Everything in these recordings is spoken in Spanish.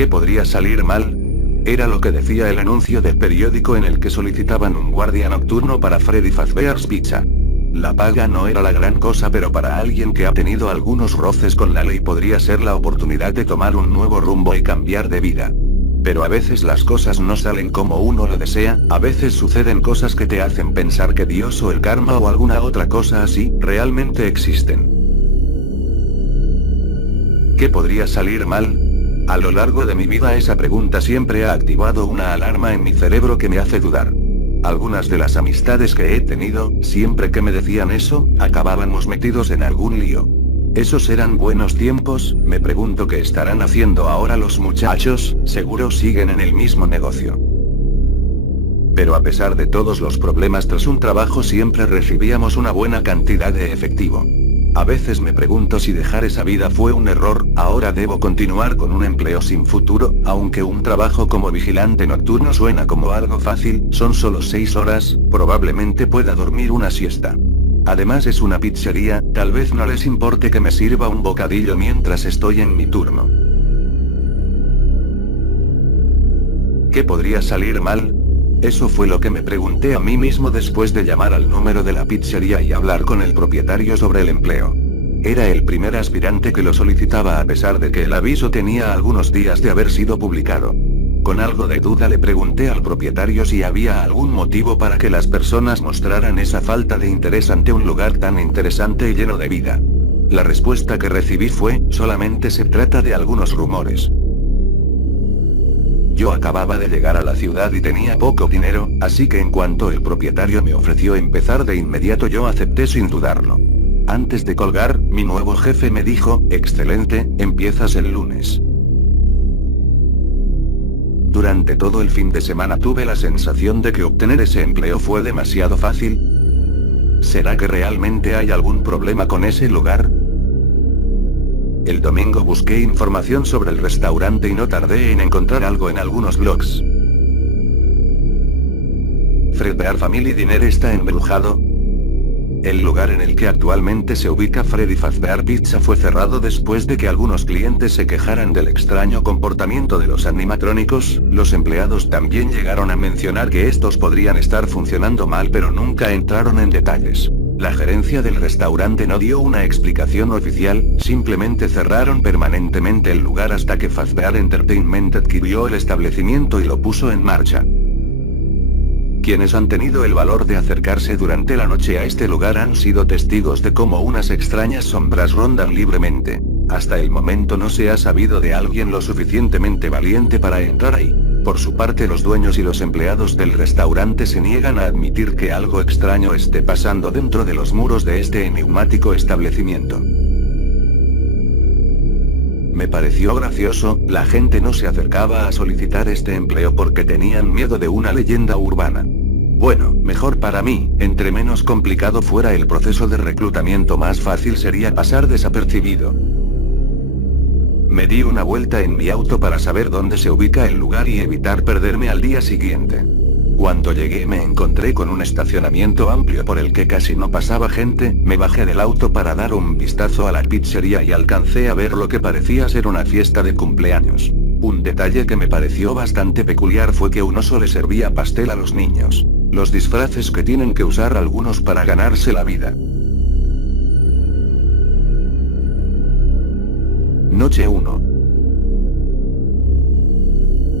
¿Qué podría salir mal? Era lo que decía el anuncio del periódico en el que solicitaban un guardia nocturno para Freddy Fazbear's Pizza. La paga no era la gran cosa, pero para alguien que ha tenido algunos roces con la ley podría ser la oportunidad de tomar un nuevo rumbo y cambiar de vida. Pero a veces las cosas no salen como uno lo desea, a veces suceden cosas que te hacen pensar que Dios o el karma o alguna otra cosa así, realmente existen. ¿Qué podría salir mal? A lo largo de mi vida esa pregunta siempre ha activado una alarma en mi cerebro que me hace dudar. Algunas de las amistades que he tenido, siempre que me decían eso, acabábamos metidos en algún lío. ¿Esos eran buenos tiempos? Me pregunto qué estarán haciendo ahora los muchachos, seguro siguen en el mismo negocio. Pero a pesar de todos los problemas tras un trabajo siempre recibíamos una buena cantidad de efectivo. A veces me pregunto si dejar esa vida fue un error, ahora debo continuar con un empleo sin futuro, aunque un trabajo como vigilante nocturno suena como algo fácil, son solo 6 horas, probablemente pueda dormir una siesta. Además es una pizzería, tal vez no les importe que me sirva un bocadillo mientras estoy en mi turno. ¿Qué podría salir mal? Eso fue lo que me pregunté a mí mismo después de llamar al número de la pizzería y hablar con el propietario sobre el empleo. Era el primer aspirante que lo solicitaba a pesar de que el aviso tenía algunos días de haber sido publicado. Con algo de duda le pregunté al propietario si había algún motivo para que las personas mostraran esa falta de interés ante un lugar tan interesante y lleno de vida. La respuesta que recibí fue, solamente se trata de algunos rumores. Yo acababa de llegar a la ciudad y tenía poco dinero, así que en cuanto el propietario me ofreció empezar de inmediato yo acepté sin dudarlo. Antes de colgar, mi nuevo jefe me dijo, excelente, empiezas el lunes. Durante todo el fin de semana tuve la sensación de que obtener ese empleo fue demasiado fácil. ¿Será que realmente hay algún problema con ese lugar? El domingo busqué información sobre el restaurante y no tardé en encontrar algo en algunos blogs. ¿Fazbear Family Diner está embrujado? El lugar en el que actualmente se ubica Freddy Fazbear Pizza fue cerrado después de que algunos clientes se quejaran del extraño comportamiento de los animatrónicos. Los empleados también llegaron a mencionar que estos podrían estar funcionando mal, pero nunca entraron en detalles. La gerencia del restaurante no dio una explicación oficial, simplemente cerraron permanentemente el lugar hasta que Fazbear Entertainment adquirió el establecimiento y lo puso en marcha. Quienes han tenido el valor de acercarse durante la noche a este lugar han sido testigos de cómo unas extrañas sombras rondan libremente. Hasta el momento no se ha sabido de alguien lo suficientemente valiente para entrar ahí. Por su parte, los dueños y los empleados del restaurante se niegan a admitir que algo extraño esté pasando dentro de los muros de este enigmático establecimiento. Me pareció gracioso, la gente no se acercaba a solicitar este empleo porque tenían miedo de una leyenda urbana. Bueno, mejor para mí, entre menos complicado fuera el proceso de reclutamiento, más fácil sería pasar desapercibido. Me di una vuelta en mi auto para saber dónde se ubica el lugar y evitar perderme al día siguiente. Cuando llegué me encontré con un estacionamiento amplio por el que casi no pasaba gente, me bajé del auto para dar un vistazo a la pizzería y alcancé a ver lo que parecía ser una fiesta de cumpleaños. Un detalle que me pareció bastante peculiar fue que un oso le servía pastel a los niños. Los disfraces que tienen que usar algunos para ganarse la vida. Noche 1.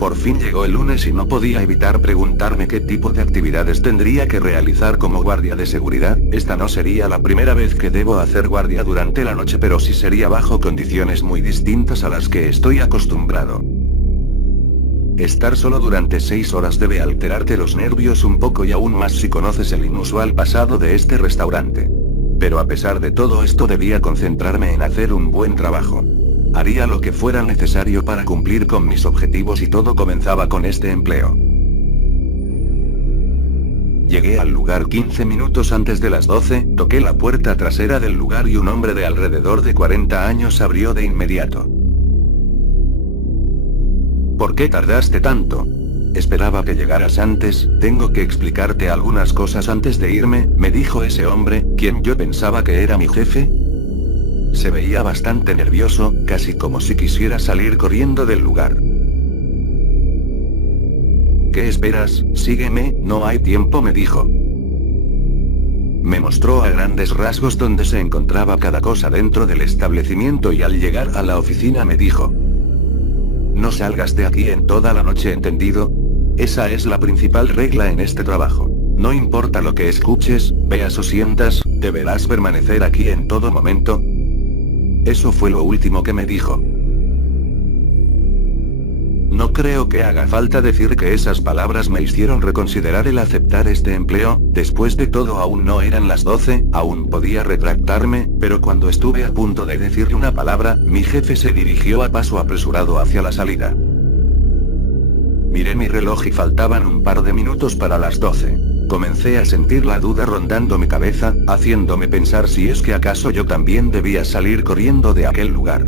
Por fin llegó el lunes y no podía evitar preguntarme qué tipo de actividades tendría que realizar como guardia de seguridad. Esta no sería la primera vez que debo hacer guardia durante la noche, pero sí sería bajo condiciones muy distintas a las que estoy acostumbrado. Estar solo durante 6 horas debe alterarte los nervios un poco, y aún más si conoces el inusual pasado de este restaurante. Pero a pesar de todo esto debía concentrarme en hacer un buen trabajo. Haría lo que fuera necesario para cumplir con mis objetivos y todo comenzaba con este empleo. Llegué al lugar 15 minutos antes de las 12, toqué la puerta trasera del lugar y un hombre de alrededor de 40 años abrió de inmediato. ¿Por qué tardaste tanto? Esperaba que llegaras antes, tengo que explicarte algunas cosas antes de irme, me dijo ese hombre, quien yo pensaba que era mi jefe. Se veía bastante nervioso, casi como si quisiera salir corriendo del lugar. ¿Qué esperas? Sígueme, no hay tiempo, me dijo. Me mostró a grandes rasgos dónde se encontraba cada cosa dentro del establecimiento y al llegar a la oficina me dijo: no salgas de aquí en toda la noche, ¿entendido? Esa es la principal regla en este trabajo. No importa lo que escuches, veas o sientas, deberás permanecer aquí en todo momento. Eso fue lo último que me dijo. No creo que haga falta decir que esas palabras me hicieron reconsiderar el aceptar este empleo. Después de todo, aún no eran las 12, aún podía retractarme, pero cuando estuve a punto de decirle una palabra, mi jefe se dirigió a paso apresurado hacia la salida. Miré mi reloj y faltaban un par de minutos para las 12. Comencé a sentir la duda rondando mi cabeza, haciéndome pensar si es que acaso yo también debía salir corriendo de aquel lugar.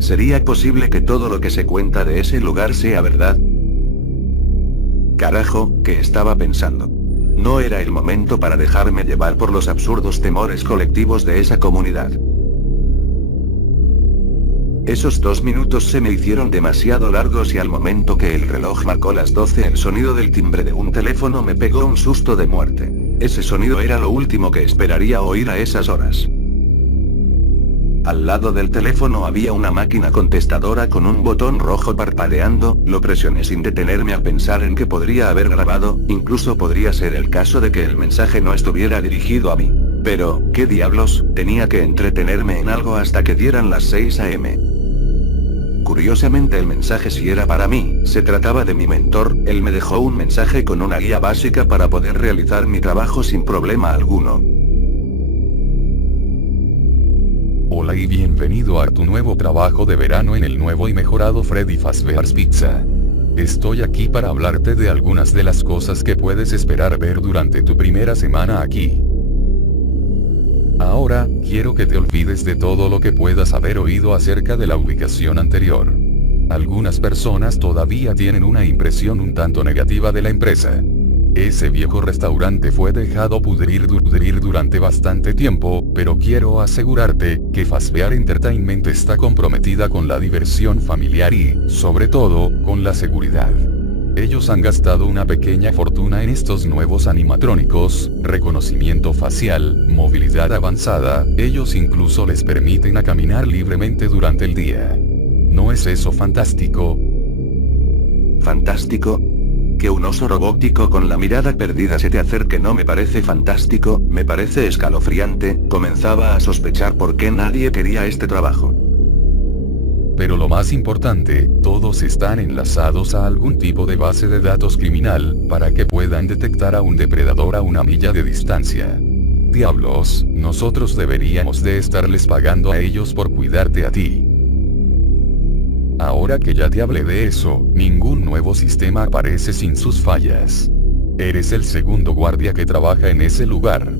¿Sería posible que todo lo que se cuenta de ese lugar sea verdad? Carajo, ¿qué estaba pensando? No era el momento para dejarme llevar por los absurdos temores colectivos de esa comunidad. Esos 2 minutos se me hicieron demasiado largos y al momento que el reloj marcó las 12 el sonido del timbre de un teléfono me pegó un susto de muerte. Ese sonido era lo último que esperaría oír a esas horas. Al lado del teléfono había una máquina contestadora con un botón rojo parpadeando, lo presioné sin detenerme a pensar en que podría haber grabado, incluso podría ser el caso de que el mensaje no estuviera dirigido a mí. Pero, ¿qué diablos? Tenía que entretenerme en algo hasta que dieran las 6 a.m. Curiosamente el mensaje sí era para mí, se trataba de mi mentor, él me dejó un mensaje con una guía básica para poder realizar mi trabajo sin problema alguno. Hola y bienvenido a tu nuevo trabajo de verano en el nuevo y mejorado Freddy Fazbear's Pizza. Estoy aquí para hablarte de algunas de las cosas que puedes esperar ver durante tu primera semana aquí. Ahora, quiero que te olvides de todo lo que puedas haber oído acerca de la ubicación anterior. Algunas personas todavía tienen una impresión un tanto negativa de la empresa. Ese viejo restaurante fue dejado pudrir durante bastante tiempo, pero quiero asegurarte que Fazbear Entertainment está comprometida con la diversión familiar y, sobre todo, con la seguridad. Ellos han gastado una pequeña fortuna en estos nuevos animatrónicos, reconocimiento facial, movilidad avanzada, ellos incluso les permiten a caminar libremente durante el día. ¿No es eso fantástico? ¿Fantástico? Que un oso robótico con la mirada perdida se te acerque no me parece fantástico, me parece escalofriante. Comenzaba a sospechar por qué nadie quería este trabajo. Pero lo más importante, todos están enlazados a algún tipo de base de datos criminal, para que puedan detectar a un depredador a una milla de distancia. Diablos, nosotros deberíamos de estarles pagando a ellos por cuidarte a ti. Ahora que ya te hablé de eso, ningún nuevo sistema aparece sin sus fallas. Eres el segundo guardia que trabaja en ese lugar.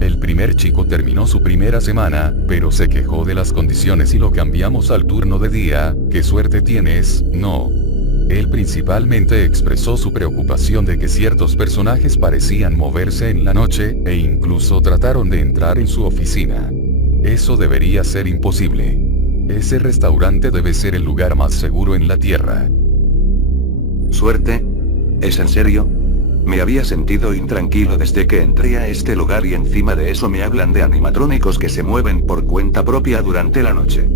El primer chico terminó su primera semana, pero se quejó de las condiciones y lo cambiamos al turno de día. ¿Qué suerte tienes? No. Él principalmente expresó su preocupación de que ciertos personajes parecían moverse en la noche, e incluso trataron de entrar en su oficina. Eso debería ser imposible. Ese restaurante debe ser el lugar más seguro en la Tierra. ¿Suerte? ¿Es en serio? Me había sentido intranquilo desde que entré a este lugar y encima de eso me hablan de animatrónicos que se mueven por cuenta propia durante la noche.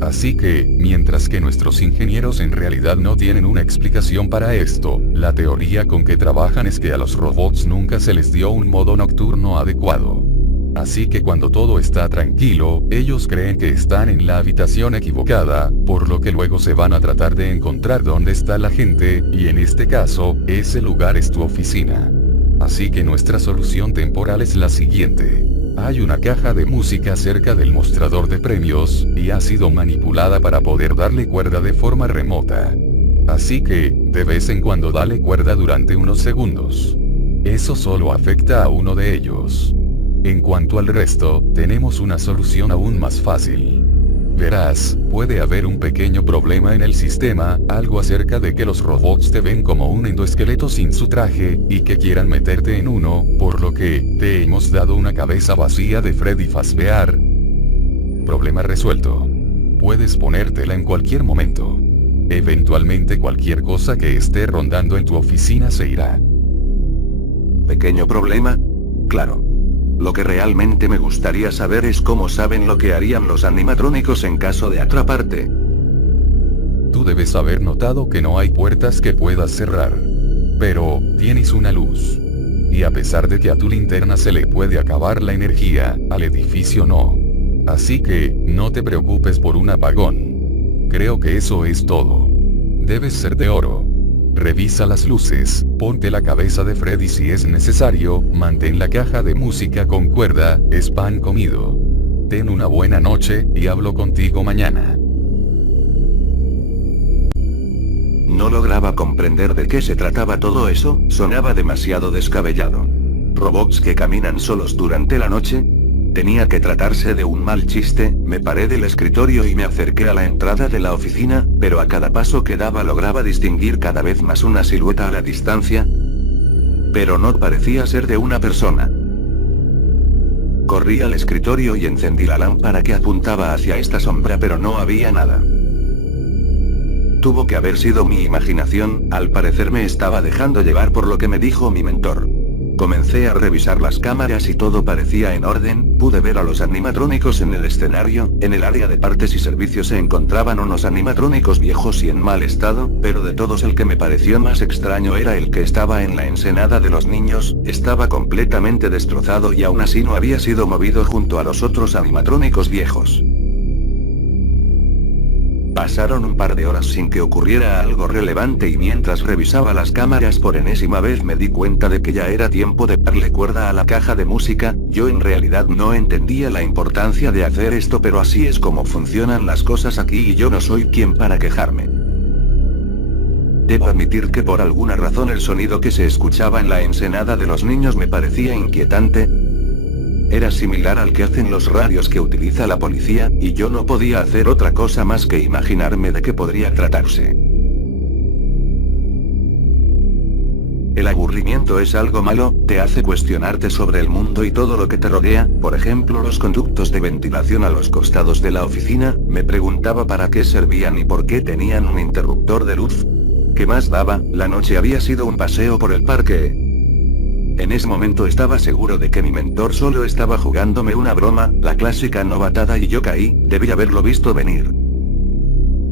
Así que, mientras que nuestros ingenieros en realidad no tienen una explicación para esto, la teoría con que trabajan es que a los robots nunca se les dio un modo nocturno adecuado. Así que cuando todo está tranquilo, ellos creen que están en la habitación equivocada, por lo que luego se van a tratar de encontrar dónde está la gente, y en este caso, ese lugar es tu oficina. Así que nuestra solución temporal es la siguiente. Hay una caja de música cerca del mostrador de premios, y ha sido manipulada para poder darle cuerda de forma remota. Así que, de vez en cuando dale cuerda durante unos segundos. Eso solo afecta a uno de ellos. En cuanto al resto, tenemos una solución aún más fácil. Verás, puede haber un pequeño problema en el sistema, algo acerca de que los robots te ven como un endoesqueleto sin su traje, y que quieran meterte en uno, por lo que, te hemos dado una cabeza vacía de Freddy Fazbear. Problema resuelto. Puedes ponértela en cualquier momento. Eventualmente cualquier cosa que esté rondando en tu oficina se irá. ¿Pequeño problema? Claro. Lo que realmente me gustaría saber es cómo saben lo que harían los animatrónicos en caso de atraparte. Tú debes haber notado que no hay puertas que puedas cerrar. Pero, tienes una luz. Y a pesar de que a tu linterna se le puede acabar la energía, al edificio no. Así que, no te preocupes por un apagón. Creo que eso es todo. Debes ser de oro. Revisa las luces, ponte la cabeza de Freddy si es necesario, mantén la caja de música con cuerda, es pan comido. Ten una buena noche, y hablo contigo mañana. No lograba comprender de qué se trataba todo eso, sonaba demasiado descabellado. ¿Robots que caminan solos durante la noche? Tenía que tratarse de un mal chiste. Me paré del escritorio y me acerqué a la entrada de la oficina, pero a cada paso que daba lograba distinguir cada vez más una silueta a la distancia. Pero no parecía ser de una persona. Corrí al escritorio y encendí la lámpara que apuntaba hacia esta sombra, pero no había nada. Tuvo que haber sido mi imaginación, al parecer me estaba dejando llevar por lo que me dijo mi mentor. Comencé a revisar las cámaras y todo parecía en orden, pude ver a los animatrónicos en el escenario, en el área de partes y servicios se encontraban unos animatrónicos viejos y en mal estado, pero de todos el que me pareció más extraño era el que estaba en la ensenada de los niños, estaba completamente destrozado y aún así no había sido movido junto a los otros animatrónicos viejos. Pasaron un par de horas sin que ocurriera algo relevante y mientras revisaba las cámaras por enésima vez me di cuenta de que ya era tiempo de darle cuerda a la caja de música. Yo en realidad no entendía la importancia de hacer esto, pero así es como funcionan las cosas aquí y yo no soy quien para quejarme. Debo admitir que por alguna razón el sonido que se escuchaba en la ensenada de los niños me parecía inquietante. Era similar al que hacen los radios que utiliza la policía, y yo no podía hacer otra cosa más que imaginarme de qué podría tratarse. El aburrimiento es algo malo, te hace cuestionarte sobre el mundo y todo lo que te rodea, por ejemplo los conductos de ventilación a los costados de la oficina, me preguntaba para qué servían y por qué tenían un interruptor de luz. ¿Qué más daba? La noche había sido un paseo por el parque. En ese momento estaba seguro de que mi mentor solo estaba jugándome una broma, la clásica novatada y yo caí, debí haberlo visto venir.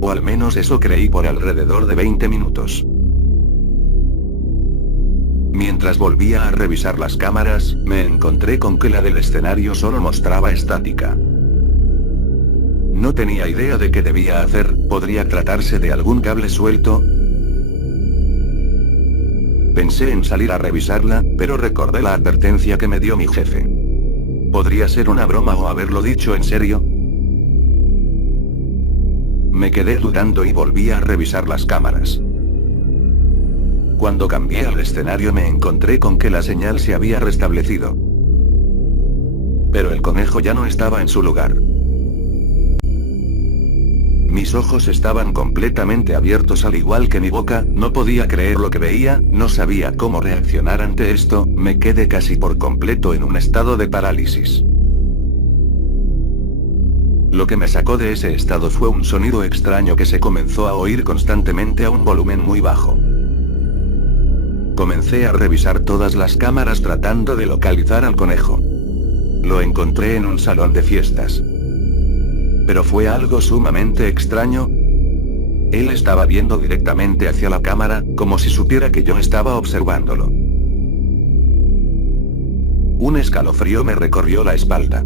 O al menos eso creí por alrededor de 20 minutos. Mientras volvía a revisar las cámaras, me encontré con que la del escenario solo mostraba estática. No tenía idea de qué debía hacer, podría tratarse de algún cable suelto. Pensé en salir a revisarla, pero recordé la advertencia que me dio mi jefe. ¿Podría ser una broma o haberlo dicho en serio? Me quedé dudando y volví a revisar las cámaras. Cuando cambié al escenario me encontré con que la señal se había restablecido. Pero el conejo ya no estaba en su lugar. Mis ojos estaban completamente abiertos al igual que mi boca, no podía creer lo que veía, no sabía cómo reaccionar ante esto, me quedé casi por completo en un estado de parálisis. Lo que me sacó de ese estado fue un sonido extraño que se comenzó a oír constantemente a un volumen muy bajo. Comencé a revisar todas las cámaras tratando de localizar al conejo. Lo encontré en un salón de fiestas. Pero fue algo sumamente extraño. Él estaba viendo directamente hacia la cámara, como si supiera que yo estaba observándolo. Un escalofrío me recorrió la espalda.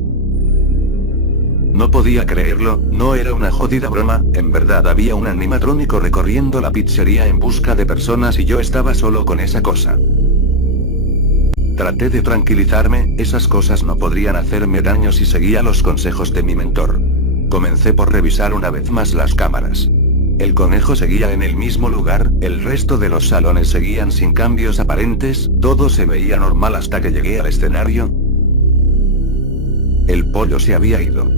No podía creerlo, no era una jodida broma, en verdad había un animatrónico recorriendo la pizzería en busca de personas y yo estaba solo con esa cosa. Traté de tranquilizarme, esas cosas no podrían hacerme daño si seguía los consejos de mi mentor. Comencé por revisar una vez más las cámaras. El conejo seguía en el mismo lugar, el resto de los salones seguían sin cambios aparentes, todo se veía normal hasta que llegué al escenario. El pollo se había ido.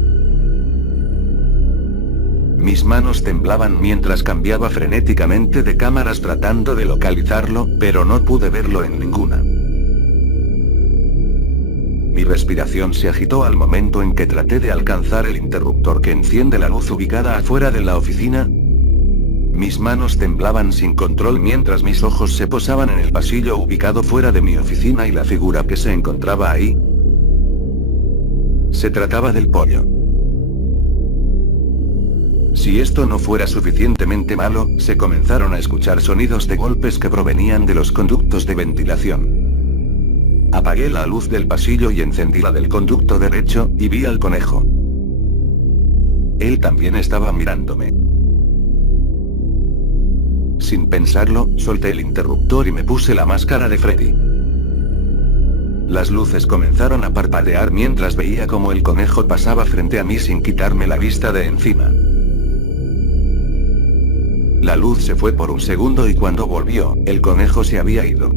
Mis manos temblaban mientras cambiaba frenéticamente de cámaras tratando de localizarlo, pero no pude verlo en ninguna. Mi respiración se agitó al momento en que traté de alcanzar el interruptor que enciende la luz ubicada afuera de la oficina. Mis manos temblaban sin control mientras mis ojos se posaban en el pasillo ubicado fuera de mi oficina y la figura que se encontraba ahí. Se trataba del pollo. Si esto no fuera suficientemente malo, se comenzaron a escuchar sonidos de golpes que provenían de los conductos de ventilación. Apagué la luz del pasillo y encendí la del conducto derecho, y vi al conejo. Él también estaba mirándome. Sin pensarlo, solté el interruptor y me puse la máscara de Freddy. Las luces comenzaron a parpadear mientras veía cómo el conejo pasaba frente a mí sin quitarme la vista de encima. La luz se fue por un segundo y cuando volvió, el conejo se había ido.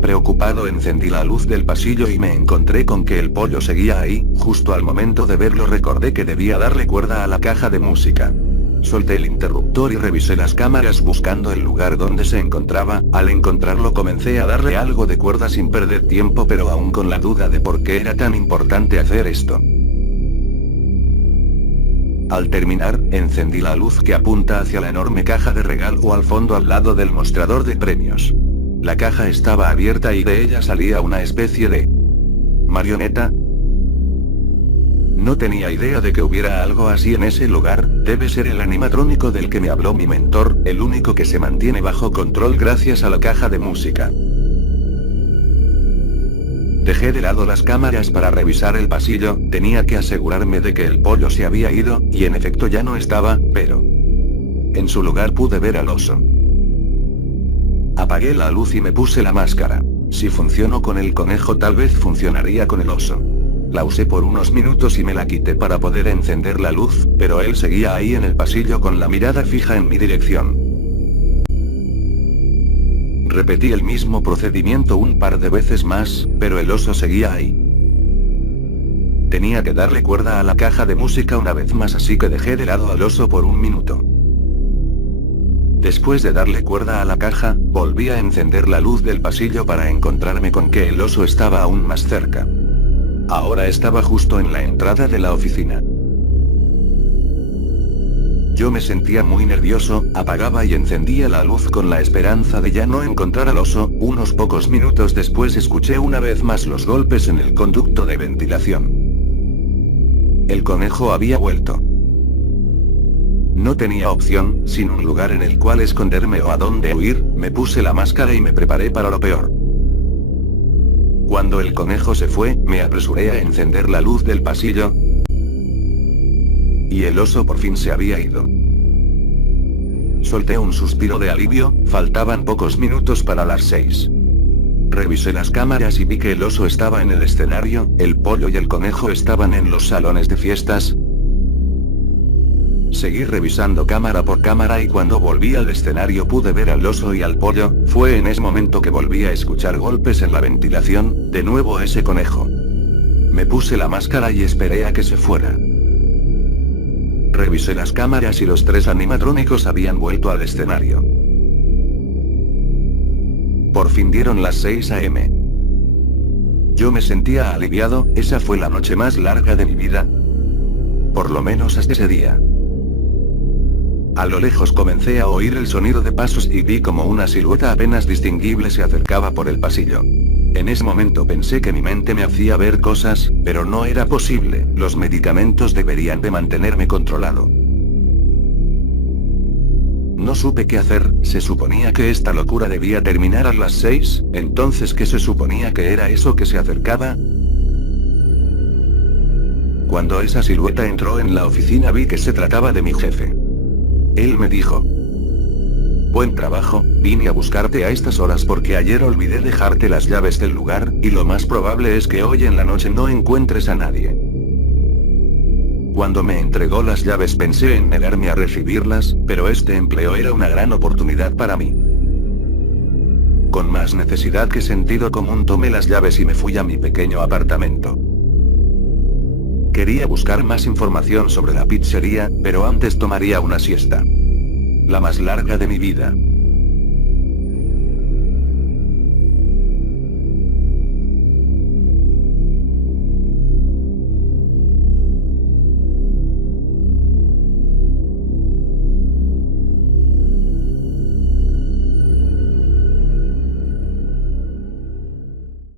Preocupado encendí la luz del pasillo y me encontré con que el pollo seguía ahí. Justo al momento de verlo recordé que debía darle cuerda a la caja de música. Solté el interruptor y revisé las cámaras buscando el lugar donde se encontraba. Al encontrarlo comencé a darle algo de cuerda sin perder tiempo, pero aún con la duda de por qué era tan importante hacer esto. Al terminar, encendí la luz que apunta hacia la enorme caja de regalo al fondo al lado del mostrador de premios. La caja estaba abierta y de ella salía una especie de marioneta. No tenía idea de que hubiera algo así en ese lugar. Debe ser el animatrónico del que me habló mi mentor, el único que se mantiene bajo control gracias a la caja de música. Dejé de lado las cámaras para revisar el pasillo. Tenía que asegurarme de que el pollo se había ido, y en efecto ya no estaba, pero en su lugar pude ver al oso. Apagué la luz y me puse la máscara. Si funcionó con el conejo, tal vez funcionaría con el oso. La usé por unos minutos y me la quité para poder encender la luz, pero él seguía ahí en el pasillo con la mirada fija en mi dirección. Repetí el mismo procedimiento un par de veces más, pero el oso seguía ahí. Tenía que darle cuerda a la caja de música una vez más, así que dejé de lado al oso por un minuto. Después de darle cuerda a la caja, volví a encender la luz del pasillo para encontrarme con que el oso estaba aún más cerca. Ahora estaba justo en la entrada de la oficina. Yo me sentía muy nervioso, apagaba y encendía la luz con la esperanza de ya no encontrar al oso. Unos pocos minutos después escuché una vez más los golpes en el conducto de ventilación. El conejo había vuelto. No tenía opción, sin un lugar en el cual esconderme o a dónde huir. Me puse la máscara y me preparé para lo peor. Cuando el conejo se fue, me apresuré a encender la luz del pasillo. Y el oso por fin se había ido. Solté un suspiro de alivio. Faltaban pocos minutos para las 6. Revisé las cámaras y vi que el oso estaba en el escenario, el pollo y el conejo estaban en los salones de fiestas. Seguí revisando cámara por cámara y cuando volví al escenario pude ver al oso y al pollo. Fue en ese momento que volví a escuchar golpes en la ventilación. De nuevo ese conejo. Me puse la máscara y esperé a que se fuera. Revisé las cámaras y los 3 animatrónicos habían vuelto al escenario. Por fin dieron las 6 AM. Yo me sentía aliviado. Esa fue la noche más larga de mi vida. Por lo menos hasta ese día. A lo lejos comencé a oír el sonido de pasos y vi como una silueta apenas distinguible se acercaba por el pasillo. En ese momento pensé que mi mente me hacía ver cosas, pero no era posible. Los medicamentos deberían de mantenerme controlado. No supe qué hacer. Se suponía que esta locura debía terminar a las 6, entonces ¿qué se suponía que era eso que se acercaba? Cuando esa silueta entró en la oficina vi que se trataba de mi jefe. Él me dijo: buen trabajo, vine a buscarte a estas horas porque ayer olvidé dejarte las llaves del lugar, y lo más probable es que hoy en la noche no encuentres a nadie. Cuando me entregó las llaves pensé en negarme a recibirlas, pero este empleo era una gran oportunidad para mí. Con más necesidad que sentido común tomé las llaves y me fui a mi pequeño apartamento. Quería buscar más información sobre la pizzería, pero antes tomaría una siesta. La más larga de mi vida.